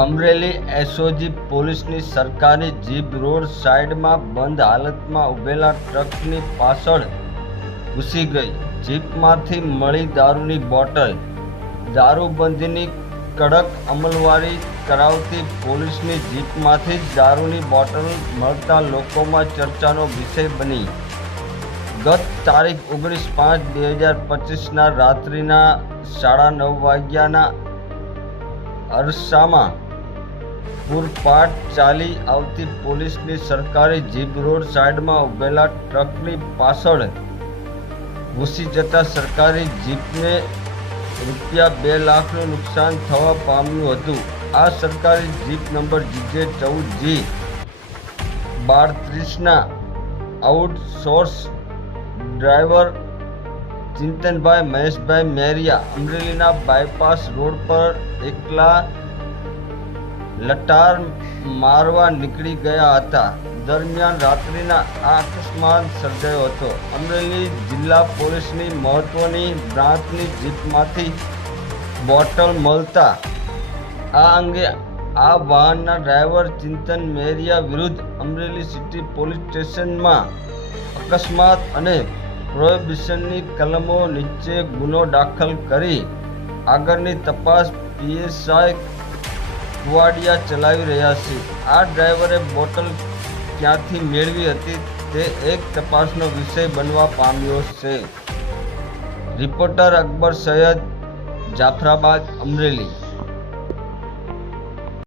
Amreli SOG પોલીસની સરકારી jeep road સાઈડમાં બંધ હાલતમાં ઊભેલા ટ્રકની પાછળ ઘૂસી ગઈ. જીપમાંથી મળી દારૂની બોટલ, દારૂબંધીની કડક અમલવારી કરાવતી પોલીસની જીપમાંથી જ દારૂની બોટલ મળતા લોકોમાં ચર્ચાનો વિષય બની. ગત તારીખ ઓગણીસ પાંચ બે હજાર પચીસના રાત્રિના સાડા નવ વાગ્યાના અરસામાં પૂરપાટ ચાલી આવતી પોલીસની સરકારી જીપ રોડ સાઈડમાં ઉભેલા ટ્રકની પાછળ ઘૂસી જતા સરકારી જીપને રૂપિયા બે લાખનું નુકસાન થવા પામ્યું હતું. આ સરકારી જીપ નંબર જીજે ચૌદ જી બાર ત્રીસના આઉટસોર્સ ડ્રાઈવર ચિંતનભાઈ મહેશભાઈ મેરિયા અમરેલીના બાયપાસ રોડ પર એકલા લટાર મારવા નીકળી ગયા હતા. દરમિયાન રાત્રિના આ અકસ્માત સર્જાયો હતો. અમરેલી જિલ્લા પોલીસની મહત્વની બ્રાન્ચની જીપમાંથી બોટલ મળતા આ અંગે આ વાહનના ડ્રાઈવર ચિંતન મેરિયા વિરુદ્ધ અમરેલી સિટી પોલીસ સ્ટેશનમાં અકસ્માત અને પ્રોહિબિશનની કલમો નીચે ગુનો દાખલ કરી આગળની તપાસ પીએસઆઈ કુવાડિયા ચલાવી રહ્યા છે. આ ડ્રાઈવરે બોટલ ક્યાંથી મેળવી હતી તે એક તપાસનો વિષય બનવા પામ્યો છે. રિપોર્ટર અકબર સૈયદ જાફરાબાદ અમરેલી